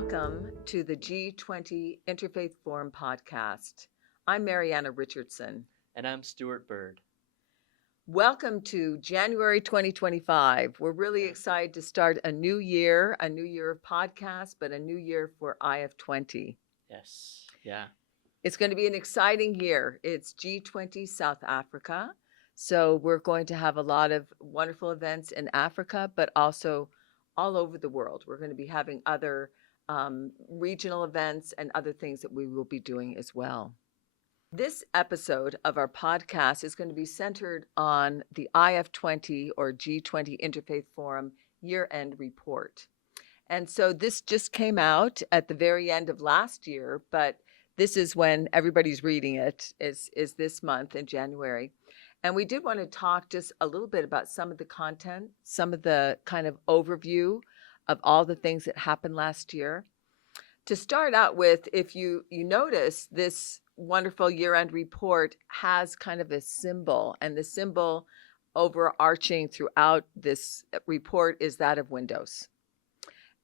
Welcome to the G20 Interfaith Forum podcast. I'm Marianna Richardson. And I'm Stuart Bird. Welcome to January 2025. We're really Yeah. excited to start a new year of podcasts, but a new year for IF20. Yes. Yeah. It's going to be an exciting year. It's G20 South Africa. So we're going to have a lot of wonderful events in Africa, but also all over the world. We're going to be having other regional events and other things that we will be doing as well. This episode of our podcast is going to be centered on the IF20 or G20 Interfaith Forum year-end report. And so this just came out at the very end of last year, but this is when everybody's reading it, is this month in January. And we did want to talk just a little bit about some of the content, some of the kind of overview of all the things that happened last year. To start out with, if you notice, this wonderful year-end report has kind of a symbol, and the symbol overarching throughout this report is that of windows.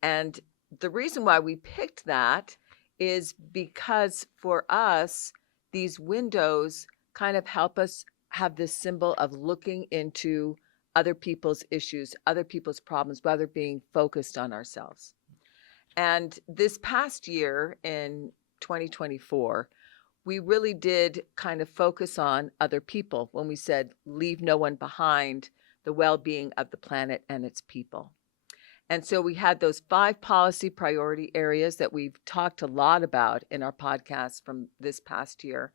And the reason why we picked that is because for us, these windows kind of help us have this symbol of looking into other people's issues, other people's problems, rather being focused on ourselves. And this past year in 2024, we really did kind of focus on other people when we said, leave no one behind, the well-being of the planet and its people. And so we had those 5 policy priority areas that we've talked a lot about in our podcast from this past year: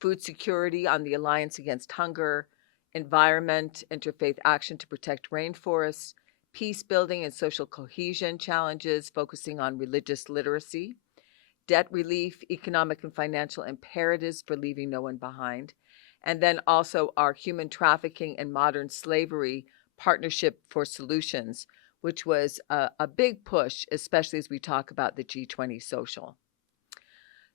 food security on the Alliance Against Hunger, environment, interfaith action to protect rainforests, peace building and social cohesion challenges focusing on religious literacy, debt relief, economic and financial imperatives for leaving no one behind, and then also our human trafficking and modern slavery partnership for solutions, which was a big push, especially as we talk about the G20 social.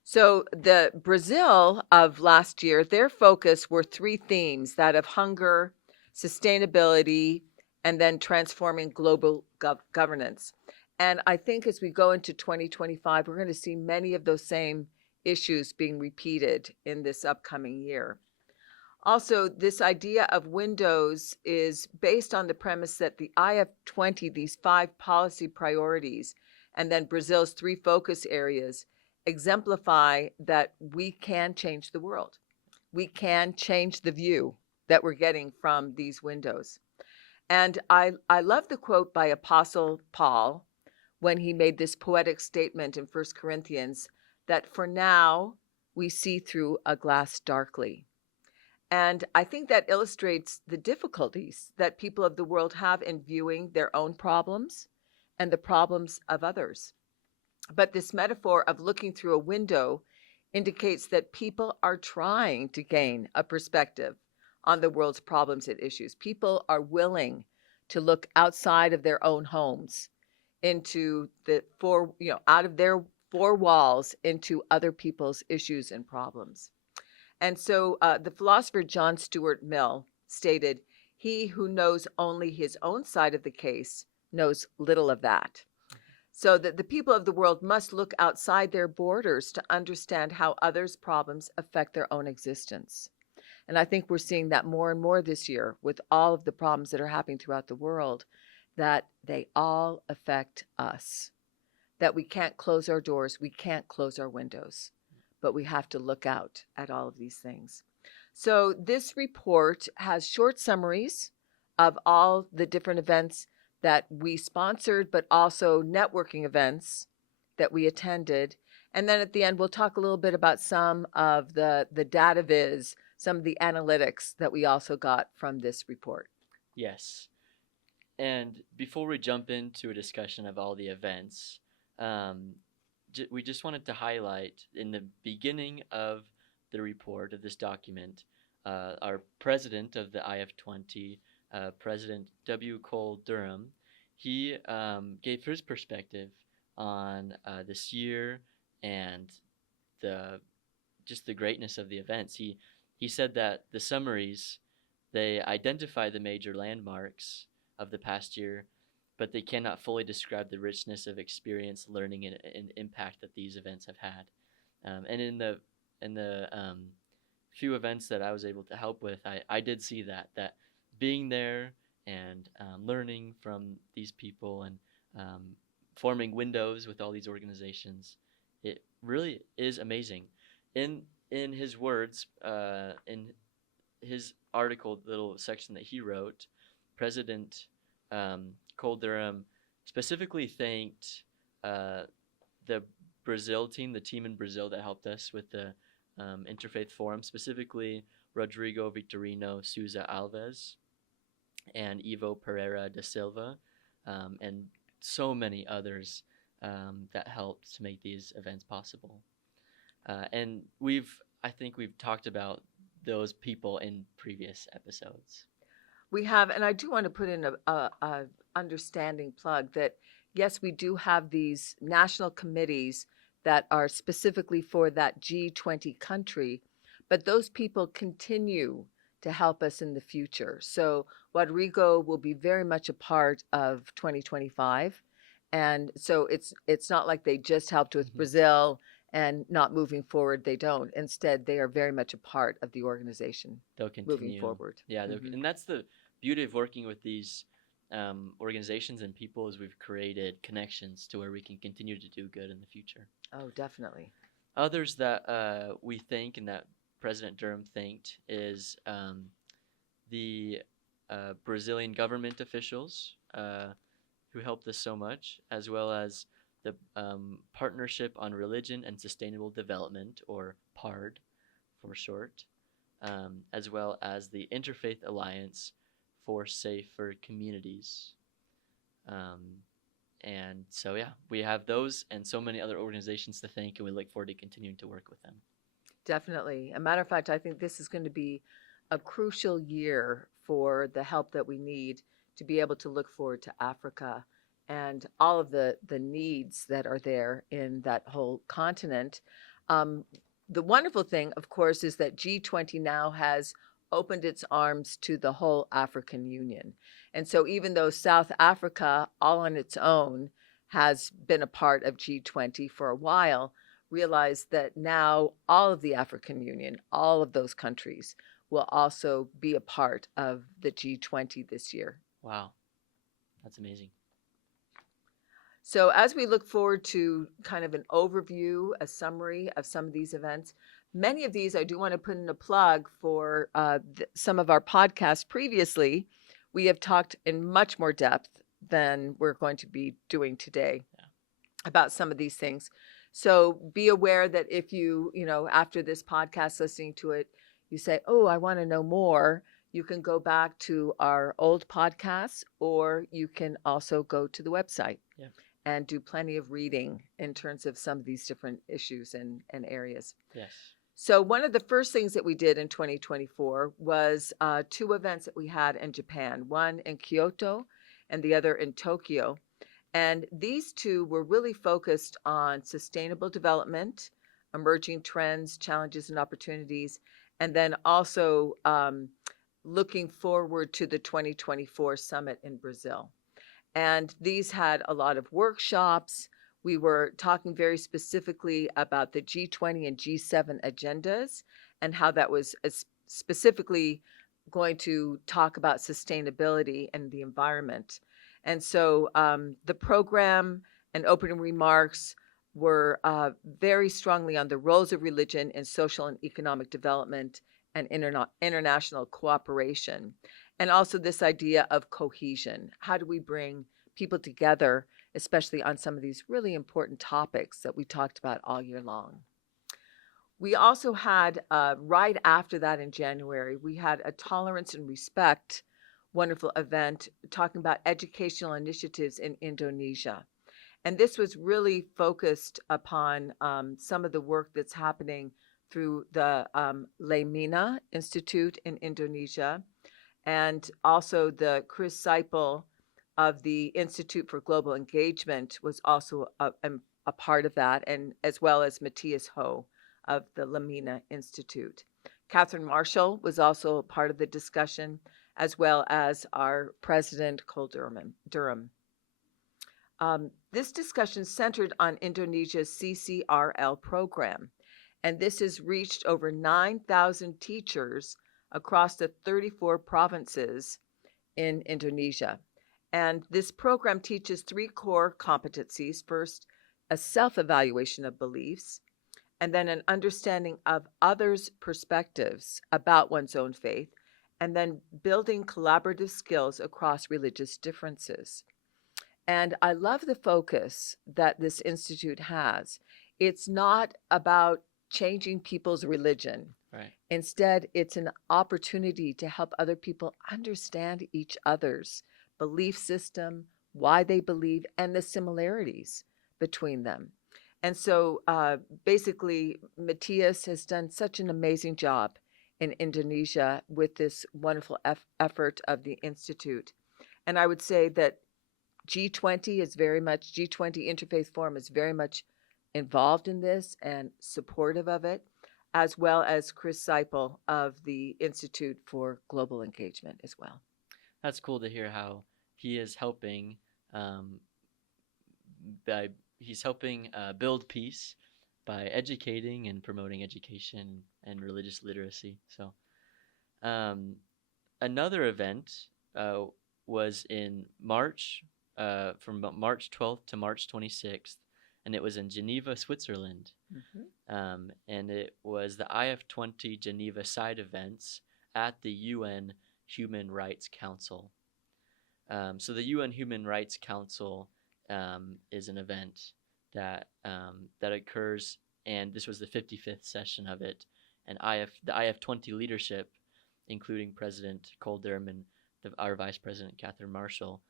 So the Brazil of last year, their focus were 3 themes: that of hunger, sustainability, and then transforming global governance. And I think as we go into 2025, we're going to see many of those same issues being repeated in this upcoming year. Also, this idea of windows is based on the premise that the IF20, these 5 policy priorities, and then Brazil's 3 focus areas, exemplify that we can change the world. We can change the view that we're getting from these windows. And I love the quote by Apostle Paul when he made this poetic statement in 1 Corinthians that for now we see through a glass darkly. And I think that illustrates the difficulties that people of the world have in viewing their own problems and the problems of others. But this metaphor of looking through a window indicates that people are trying to gain a perspective on the world's problems and issues. People are willing to look outside of their own homes into out of their 4 walls into other people's issues and problems. And so the philosopher John Stuart Mill stated, "He who knows only his own side of the case knows little of that." So that the people of the world must look outside their borders to understand how others' problems affect their own existence. And I think we're seeing that more and more this year with all of the problems that are happening throughout the world, that they all affect us, that we can't close our doors, we can't close our windows, but we have to look out at all of these things. So this report has short summaries of all the different events that we sponsored, but also networking events that we attended. And then at the end, we'll talk a little bit about some of the data viz, some of the analytics that we also got from this report. Yes. And before we jump into a discussion of all the events, we just wanted to highlight in the beginning of the report of this document, our president of the IF20, President W. Cole Durham, he gave his perspective on this year and the greatness of the events. He said that the summaries, they identify the major landmarks of the past year, but they cannot fully describe the richness of experience, learning, and impact that these events have had. And in the few events that I was able to help with, I did see that being there and learning from these people and forming windows with all these organizations, it really is amazing. In his words, in his article, little section that he wrote, President Cole Durham specifically thanked the Brazil team, the team in Brazil that helped us with the Interfaith Forum, specifically Rodrigo Victorino Souza Alves and Ivo Pereira da Silva, and so many others that helped to make these events possible. And I think we've talked about those people in previous episodes. We have, and I do want to put in a understanding plug that yes, we do have these national committees that are specifically for that G20 country, but those people continue to help us in the future. So Rodrigo will be very much a part of 2025. And so it's not like they just helped with Brazil and not moving forward, they don't. Instead, they are very much a part of the organization. They'll continue moving forward. Yeah, and that's the beauty of working with these organizations and people, is we've created connections to where we can continue to do good in the future. Oh, definitely. Others that we think and that President Durham thanked is the Brazilian government officials who helped us so much, as well as the Partnership on Religion and Sustainable Development, or PARD for short, as well as the Interfaith Alliance for Safer Communities. And so, yeah, we have those and so many other organizations to thank, and we look forward to continuing to work with them. Definitely. A matter of fact, I think this is going to be a crucial year for the help that we need to be able to look forward to Africa and all of the needs that are there in that whole continent. The wonderful thing, of course, is that G20 now has opened its arms to the whole African Union. And so even though South Africa, all on its own, has been a part of G20 for a while, realize that now all of the African Union, all of those countries, will also be a part of the G20 this year. Wow, that's amazing. So as we look forward to kind of an overview, a summary of some of these events, many of these I do want to put in a plug for some of our podcasts previously. We have talked in much more depth than we're going to be doing today about some of these things. So be aware that if you after this podcast, listening to it, you say, oh, I want to know more, you can go back to our old podcasts, or you can also go to the website and do plenty of reading in terms of some of these different issues and areas. Yes. So one of the first things that we did in 2024 was 2 events that we had in Japan, one in Kyoto and the other in Tokyo. And these 2 were really focused on sustainable development, emerging trends, challenges, and opportunities, and then also looking forward to the 2024 summit in Brazil. And these had a lot of workshops. We were talking very specifically about the G20 and G7 agendas and how that was specifically going to talk about sustainability and the environment. And so the program and opening remarks were very strongly on the roles of religion in social and economic development and international cooperation. And also this idea of cohesion. How do we bring people together, especially on some of these really important topics that we talked about all year long? We also had, right after that in January, we had a Tolerance and Respect wonderful event talking about educational initiatives in Indonesia. And this was really focused upon some of the work that's happening through the Lemina Institute in Indonesia, and also the Chris Seipel of the Institute for Global Engagement was also a part of that, and as well as Matthias Ho of the Lemina Institute. Catherine Marshall was also a part of the discussion, as well as our president, Cole Durham. This discussion centered on Indonesia's CCRL program, and this has reached over 9,000 teachers across the 34 provinces in Indonesia. And this program teaches 3 core competencies. First, a self-evaluation of beliefs, and then an understanding of others' perspectives about one's own faith, and then building collaborative skills across religious differences. And I love the focus that this institute has. It's not about changing people's religion. Right. Instead, it's an opportunity to help other people understand each other's belief system, why they believe, and the similarities between them. And so basically, Matthias has done such an amazing job in Indonesia with this wonderful effort of the Institute. And I would say that G20 Interfaith Forum is very much involved in this and supportive of it, as well as Chris Seipel of the Institute for Global Engagement as well. That's cool to hear how he is helping build peace by educating and promoting education and religious literacy. So another event was in March, from March 12th to March 26th, and it was in Geneva, Switzerland. Mm-hmm. And it was the IF20 Geneva side events at the UN Human Rights Council. So the UN Human Rights Council is an event that occurs, and this was the 55th session of it. And the IF20 leadership, including President Kolderm and our Vice President Catherine Marshall,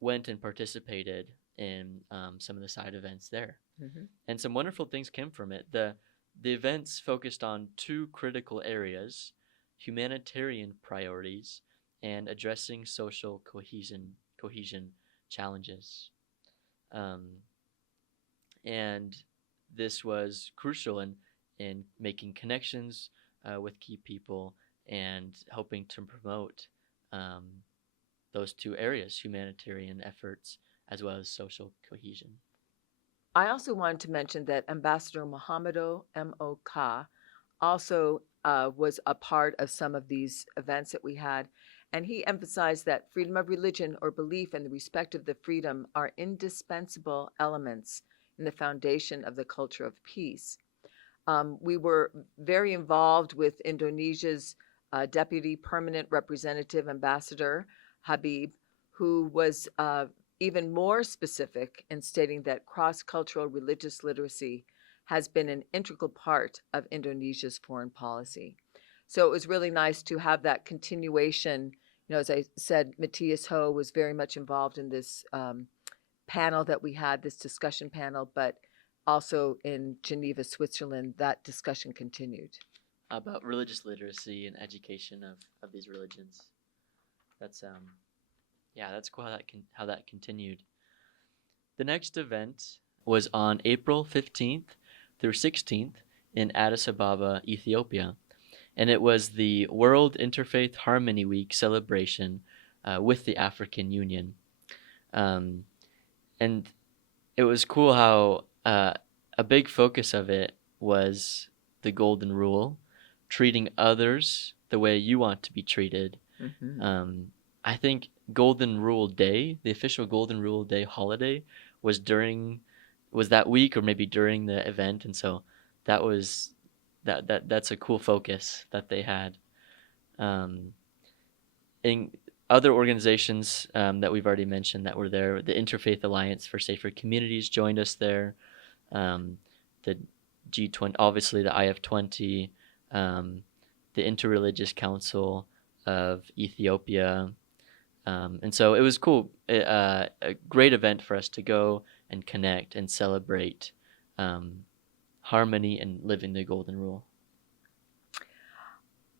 went and participated in some of the side events there. Mm-hmm. And some wonderful things came from it. The events focused on 2 critical areas: humanitarian priorities and addressing social cohesion challenges. And this was crucial in making connections with key people and helping to promote those 2 areas, humanitarian efforts as well as social cohesion. I also wanted to mention that Ambassador Mohammedo M.O.K. also was a part of some of these events that we had, and he emphasized that freedom of religion or belief and the respect of the freedom are indispensable elements in the foundation of the culture of peace. We were very involved with Indonesia's Deputy Permanent Representative Ambassador Habib, who was even more specific in stating that cross-cultural religious literacy has been an integral part of Indonesia's foreign policy. So it was really nice to have that continuation. You know, as I said, Matthias Ho was very much involved in this panel that we had, this discussion panel, but also in Geneva, Switzerland, that discussion continued. About religious literacy and education of these religions. That's that's cool how that continued. The next event was on April 15th through 16th in Addis Ababa, Ethiopia, and it was the World Interfaith Harmony Week celebration with the African Union. And it was cool how a big focus of it was the Golden Rule, treating others the way you want to be treated. Mm-hmm. I think Golden Rule Day, the official Golden Rule Day holiday, was that week or maybe during the event, and so that's a cool focus that they had. In other organizations that we've already mentioned that were there, the Interfaith Alliance for Safer Communities joined us there. The G20, obviously the IF20, the Interreligious Council of Ethiopia. And so it was cool, a great event for us to go and connect and celebrate harmony and living the Golden Rule.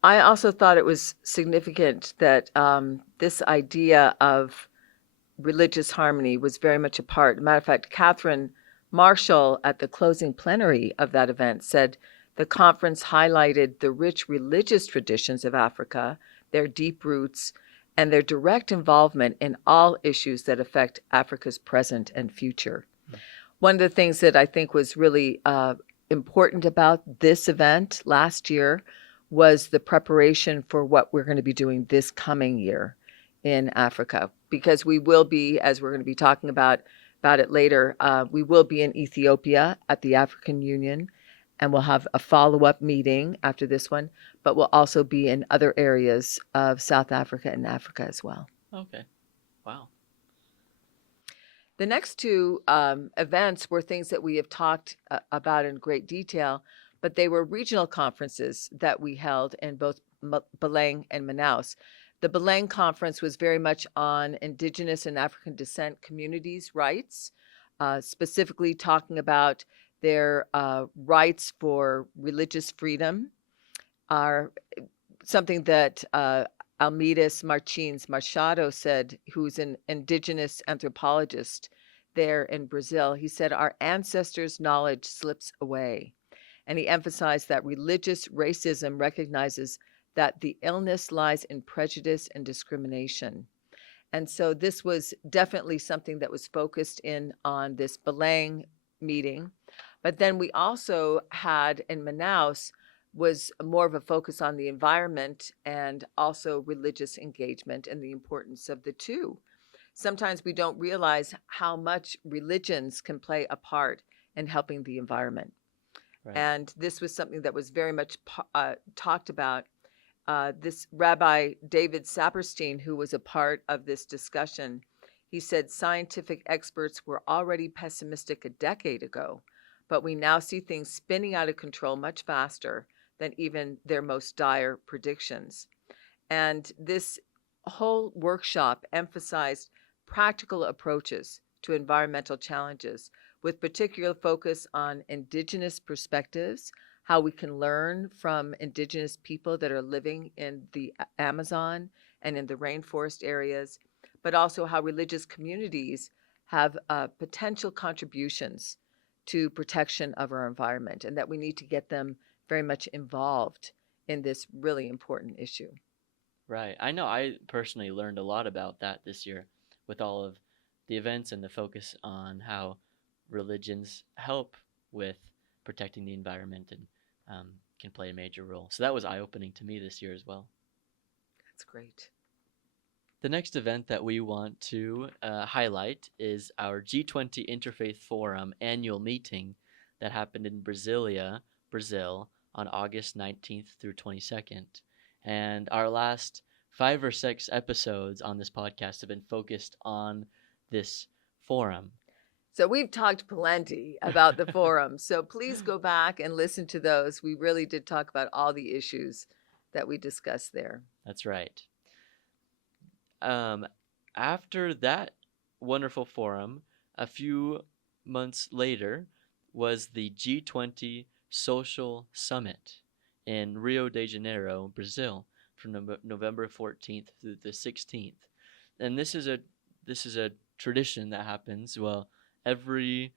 I also thought it was significant that this idea of religious harmony was very much a part. As a matter of fact, Catherine Marshall at the closing plenary of that event said the conference highlighted the rich religious traditions of Africa, their deep roots, and their direct involvement in all issues that affect Africa's present and future. One of the things that I think was really important about this event last year was the preparation for what we're going to be doing this coming year in Africa, because we will be, as we're going to be talking about it later, we will be in Ethiopia at the African Union, and we'll have a follow-up meeting after this one, but we'll also be in other areas of South Africa and Africa as well. Okay. Wow. The next two events were things that we have talked about in great detail, but they were regional conferences that we held in both Belém and Manaus. The Belém conference was very much on Indigenous and African descent communities' rights, specifically talking about their rights for religious freedom, are something that Almides Martins Machado said, who's an indigenous anthropologist there in Brazil. He said, our ancestors' knowledge slips away. And he emphasized that religious racism recognizes that the illness lies in prejudice and discrimination. And so this was definitely something that was focused in on this Belém meeting. But then we also had in Manaus was more of a focus on the environment and also religious engagement and the importance of the two. Sometimes we don't realize how much religions can play a part in helping the environment. Right. And this was something that was very much talked about. This Rabbi David Saperstein, who was a part of this discussion, he said scientific experts were already pessimistic a decade ago, but we now see things spinning out of control much faster than even their most dire predictions. And this whole workshop emphasized practical approaches to environmental challenges, with particular focus on indigenous perspectives, how we can learn from indigenous people that are living in the Amazon and in the rainforest areas, but also how religious communities have potential contributions to protection of our environment, and that we need to get them very much involved in this really important issue. Right. I know I personally learned a lot about that this year with all of the events and the focus on how religions help with protecting the environment and can play a major role. So that was eye-opening to me this year as well. That's great. The next event that we want to highlight is our G20 Interfaith Forum annual meeting that happened in Brasilia, Brazil, on August 19th through 22nd. And our last 5 or 6 episodes on this podcast have been focused on this forum. So we've talked plenty about the forum. So please go back and listen to those. We really did talk about all the issues that we discussed there. That's right. After that wonderful forum, a few months later was the G20 Social Summit in Rio de Janeiro, Brazil, from November 14th through the 16th. And this is a tradition that happens every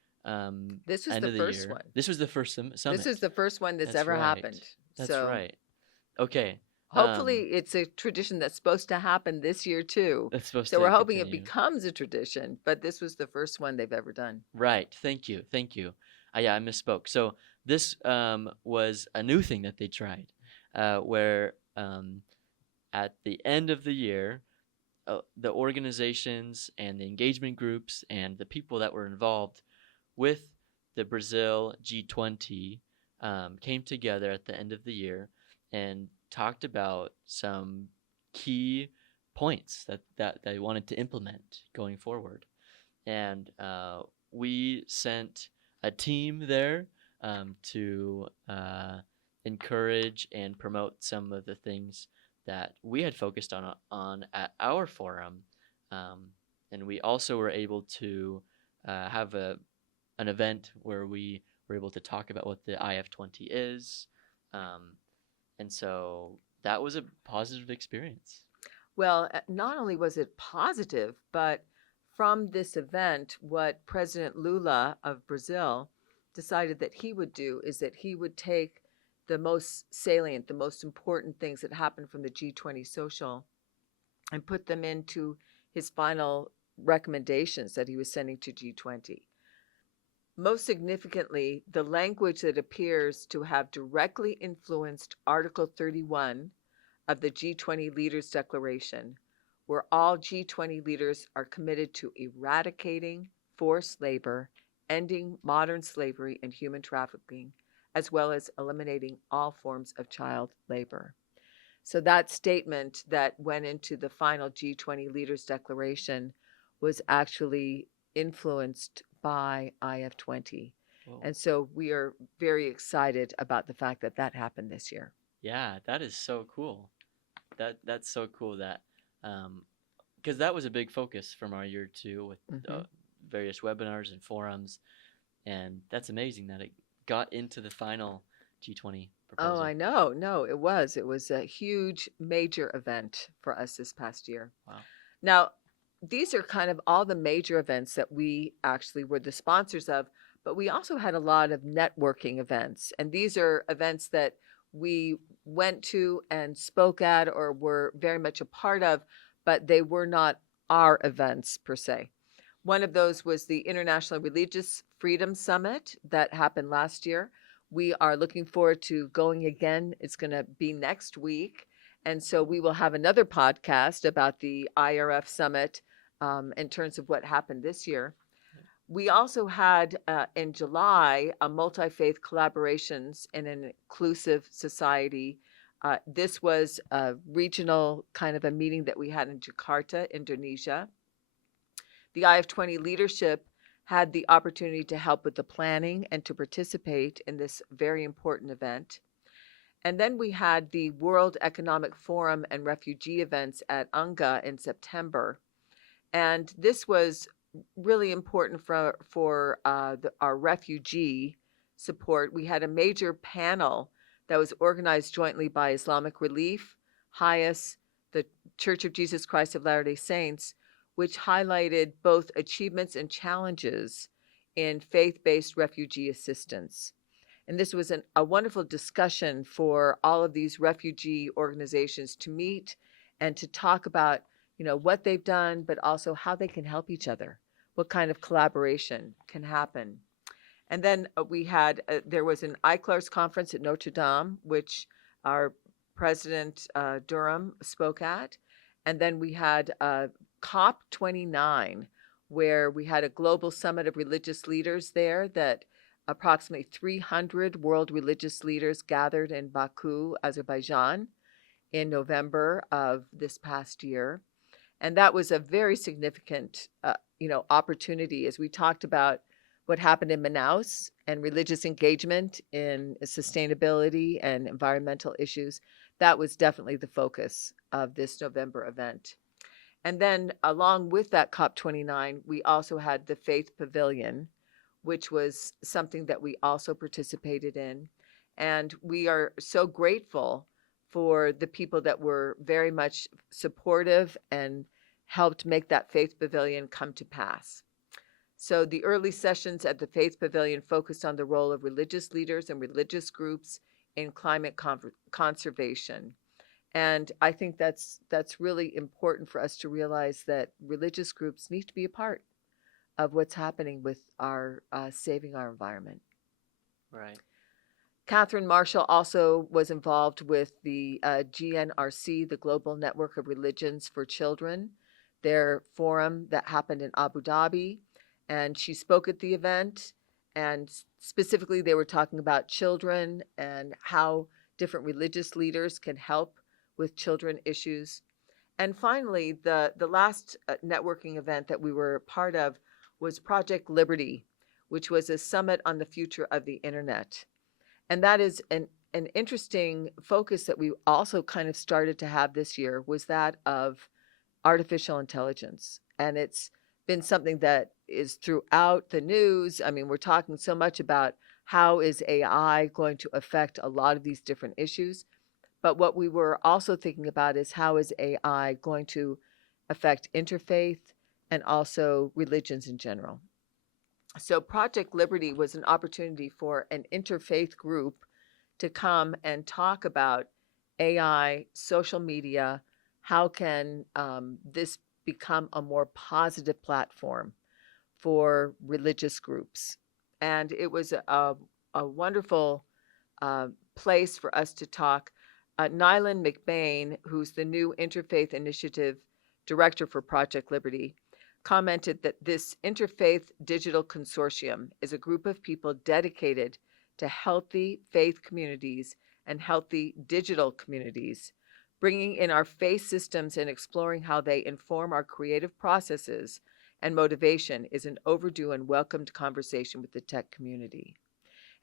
this was end the of the first year. one. This was the first summit. This is the first one that's ever right. happened. That's so right. Okay. Hopefully it's a tradition that's supposed to happen this year too. It's supposed So to we're hoping continue. it becomes a tradition, but this was the first one they've ever done. Right. Thank you. Yeah, I misspoke. So this was a new thing that they tried, where at the end of the year, the organizations and the engagement groups and the people that were involved with the Brazil G20 came together at the end of the year and talked about some key points that they wanted to implement going forward. And we sent a team there to encourage and promote some of the things that we had focused on at our forum. And we also were able to have an event where we were able to talk about what the IF20 is. And so that was a positive experience. Well, not only was it positive, but from this event, what President Lula of Brazil decided that he would do is that he would take the most salient, the most important things that happened from the G20 social and put them into his final recommendations that he was sending to G20. Most significantly, the language that appears to have directly influenced Article 31 of the G20 Leaders Declaration, where all G20 leaders are committed to eradicating forced labor, ending modern slavery and human trafficking, as well as eliminating all forms of child labor. So that statement that went into the final G20 Leaders Declaration was actually influenced by IF20. Whoa. And so we are very excited about the fact that that happened this year. Yeah, that is so cool. That's so cool that because that was a big focus from our year too with various webinars and forums, and that's amazing that it got into the final G20 proposal. Oh, I know. No, it was. It was a huge, major event for us this past year. Wow. Now, these are kind of all the major events that we actually were the sponsors of, but we also had a lot of networking events. And these are events that we went to and spoke at or were very much a part of, but they were not our events per se. One of those was the International Religious Freedom Summit that happened last year. We are looking forward to going again. It's going to be next week. And so we will have another podcast about the IRF Summit in terms of what happened this year. We also had in July a multi-faith collaborations in an inclusive society. This was a regional kind of a meeting that we had in Jakarta, Indonesia. The IF20 leadership had the opportunity to help with the planning and to participate in this very important event. And then we had the World Economic Forum and refugee events at UNGA in September. And this was really important for our refugee support. We had a major panel that was organized jointly by Islamic Relief, HIAS, the Church of Jesus Christ of Latter-day Saints, which highlighted both achievements and challenges in faith-based refugee assistance. And this was a wonderful discussion for all of these refugee organizations to meet and to talk about, what they've done, but also how they can help each other, what kind of collaboration can happen. And then there was an ICLARS conference at Notre Dame, which our President Durham spoke at. And then we had COP29, where we had a global summit of religious leaders there that approximately 300 world religious leaders gathered in Baku, Azerbaijan in November of this past year. And that was a very significant, opportunity as we talked about what happened in Manaus and religious engagement in sustainability and environmental issues. That was definitely the focus of this November event. And then along with that COP29, we also had the Faith Pavilion, which was something that we also participated in. And we are so grateful for the people that were very much supportive and helped make that Faith Pavilion come to pass. So the early sessions at the Faith Pavilion focused on the role of religious leaders and religious groups in climate conservation. And I think that's really important for us to realize that religious groups need to be a part of what's happening with our saving our environment. Right. Catherine Marshall also was involved with the GNRC, the Global Network of Religions for Children, their forum that happened in Abu Dhabi. And she spoke at the event. And specifically, they were talking about children and how different religious leaders can help with children issues. And finally, the last networking event that we were part of was Project Liberty, which was a summit on the future of the internet. And that is an interesting focus that we also kind of started to have this year, was that of artificial intelligence. And it's been something that is throughout the news. I mean, we're talking so much about how is AI going to affect a lot of these different issues. But what we were also thinking about is how is AI going to affect interfaith and also religions in general. So Project Liberty was an opportunity for an interfaith group to come and talk about AI, social media, how can this become a more positive platform for religious groups. And it was a wonderful place for us to talk. Nylan McBain, who's the new Interfaith Initiative Director for Project Liberty, commented that this Interfaith Digital Consortium is a group of people dedicated to healthy faith communities and healthy digital communities, bringing in our faith systems and exploring how they inform our creative processes and motivation is an overdue and welcomed conversation with the tech community.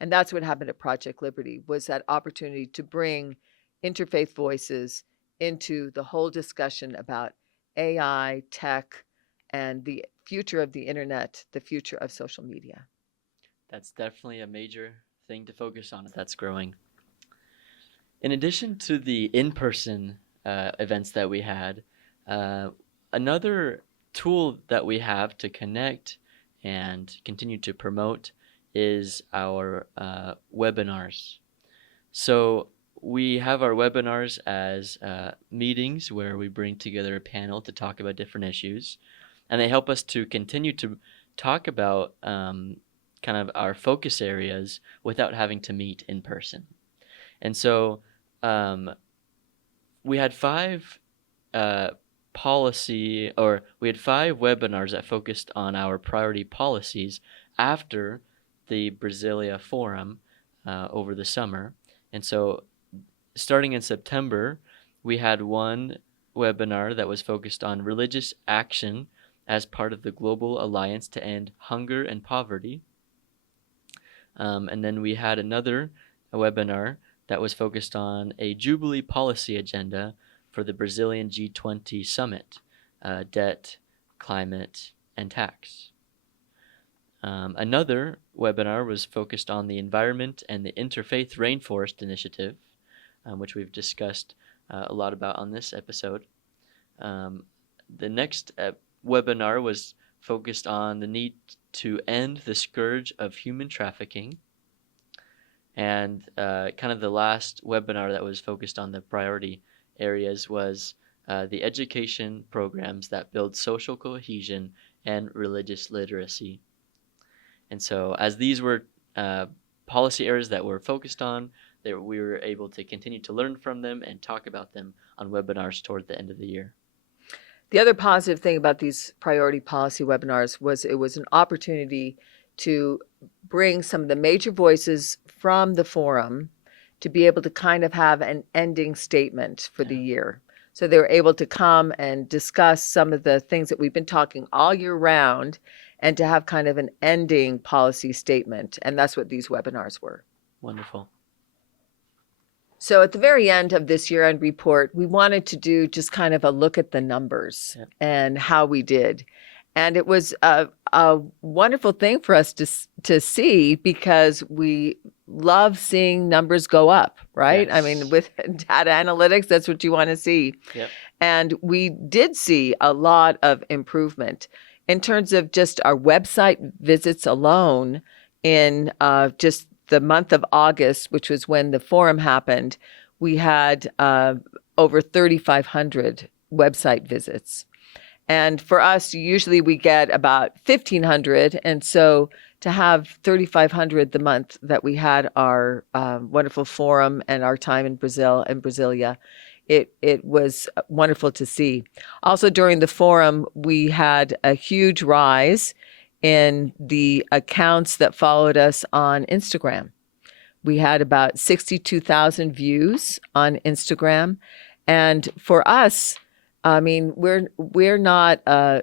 And that's what happened at Project Liberty, was that opportunity to bring interfaith voices into the whole discussion about AI, tech, and the future of the internet, the future of social media. That's definitely a major thing to focus on that's growing. In addition to the in-person events that we had, another tool that we have to connect and continue to promote is our webinars. So we have our webinars as meetings where we bring together a panel to talk about different issues, and they help us to continue to talk about kind of our focus areas without having to meet in person. And so we had five webinars that focused on our priority policies after the Brasilia Forum over the summer. And so starting in September, we had one webinar that was focused on religious action as part of the Global Alliance to End Hunger and Poverty. And then we had another webinar that was focused on a Jubilee policy agenda for the Brazilian G20 summit, debt, climate, and tax. Another webinar was focused on the environment and the Interfaith Rainforest Initiative, which we've discussed a lot about on this episode. The next webinar was focused on the need to end the scourge of human trafficking. And kind of the last webinar that was focused on the priority areas was the education programs that build social cohesion and religious literacy. And so as these were policy areas that we're focused on, we were able to continue to learn from them and talk about them on webinars toward the end of the year. The other positive thing about these priority policy webinars was it was an opportunity to bring some of the major voices from the forum to be able to kind of have an ending statement for the year. So they were able to come and discuss some of the things that we've been talking all year round and to have kind of an ending policy statement. And that's what these webinars were. Wonderful. So at the very end of this year-end report, we wanted to do just kind of a look at the numbers and how we did. And it was a wonderful thing for us to see because we love seeing numbers go up, right? Yes. I mean, with data analytics, that's what you want to see. Yep. And we did see a lot of improvement in terms of just our website visits alone in just the month of August, which was when the forum happened. We had over 3,500 website visits. And for us, usually we get about 1,500. And so to have 3,500 the month that we had our wonderful forum and our time in Brazil and Brasilia, it was wonderful to see. Also during the forum, we had a huge rise in the accounts that followed us on Instagram. We had about 62,000 views on Instagram. And for us, I mean, we're not a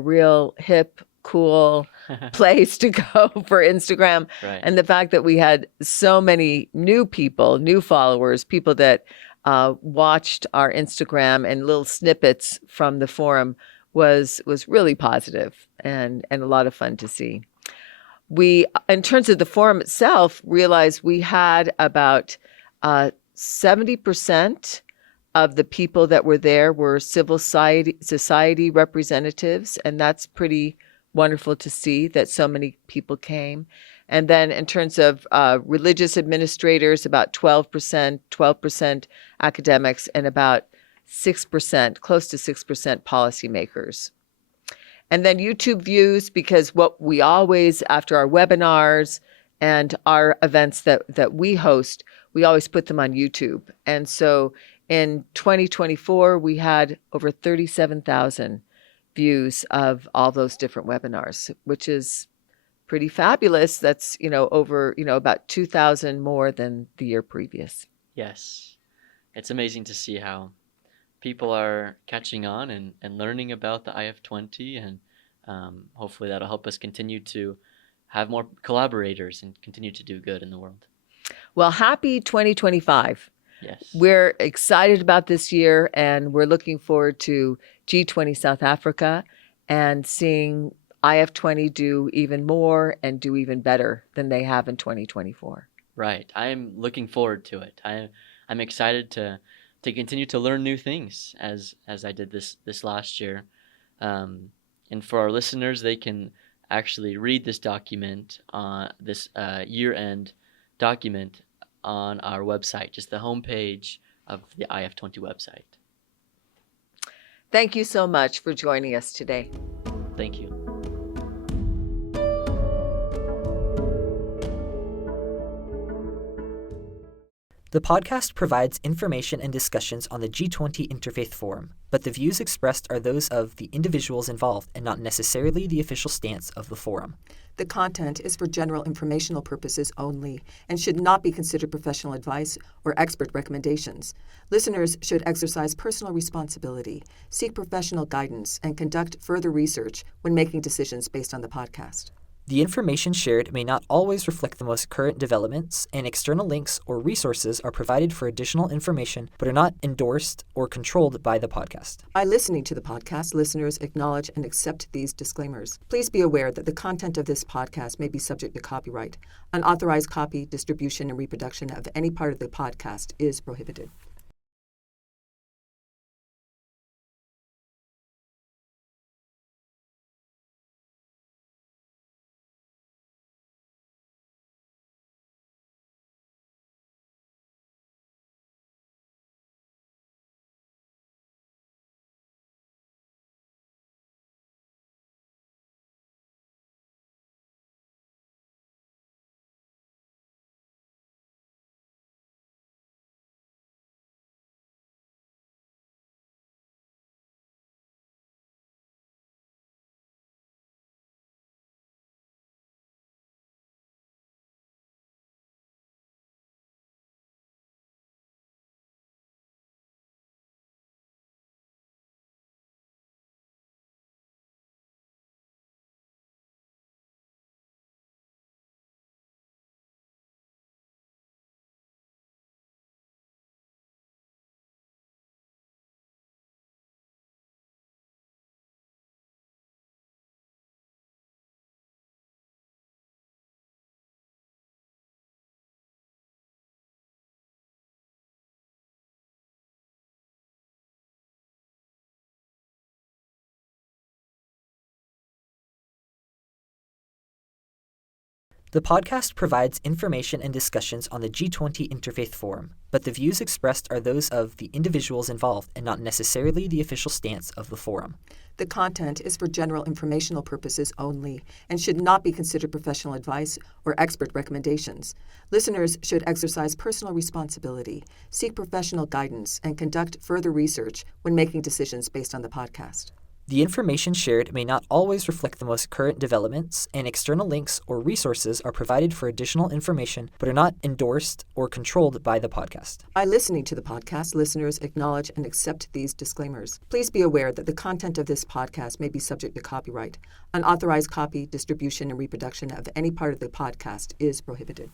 real hip, cool place to go for Instagram. Right. And the fact that we had so many new people, new followers, people that watched our Instagram and little snippets from the forum was really positive and a lot of fun to see. We, in terms of the forum itself, realized we had about 70% of the people that were there were civil society representatives, and that's pretty wonderful to see that so many people came. And then in terms of religious administrators, about 12% academics, and about 6%, close to 6% policymakers. And then YouTube views, because what we always, after our webinars and our events that we host, we always put them on YouTube. And so in 2024, we had over 37,000 views of all those different webinars, which is pretty fabulous. That's, over, about 2,000 more than the year previous. Yes. It's amazing to see how people are catching on and learning about the IF20, and hopefully that'll help us continue to have more collaborators and continue to do good in the world. Well, happy 2025. Yes. We're excited about this year, and we're looking forward to G20 South Africa and seeing IF20 do even more and do even better than they have in 2024. Right. I'm looking forward to it. I'm excited to continue to learn new things as I did this last year. And for our listeners, they can actually read this document, this year-end document on our website, just the homepage of the IF20 website. Thank you so much for joining us today. Thank you. The podcast provides information and discussions on the G20 Interfaith Forum, but the views expressed are those of the individuals involved and not necessarily the official stance of the forum. The content is for general informational purposes only and should not be considered professional advice or expert recommendations. Listeners should exercise personal responsibility, seek professional guidance, and conduct further research when making decisions based on the podcast. The information shared may not always reflect the most current developments, and external links or resources are provided for additional information but are not endorsed or controlled by the podcast. By listening to the podcast, listeners acknowledge and accept these disclaimers. Please be aware that the content of this podcast may be subject to copyright. Unauthorized copy, distribution, and reproduction of any part of the podcast is prohibited. The podcast provides information and discussions on the G20 Interfaith Forum, but the views expressed are those of the individuals involved and not necessarily the official stance of the forum. The content is for general informational purposes only and should not be considered professional advice or expert recommendations. Listeners should exercise personal responsibility, seek professional guidance, and conduct further research when making decisions based on the podcast. The information shared may not always reflect the most current developments, and external links or resources are provided for additional information but are not endorsed or controlled by the podcast. By listening to the podcast, listeners acknowledge and accept these disclaimers. Please be aware that the content of this podcast may be subject to copyright. Unauthorized copy, distribution, and reproduction of any part of the podcast is prohibited.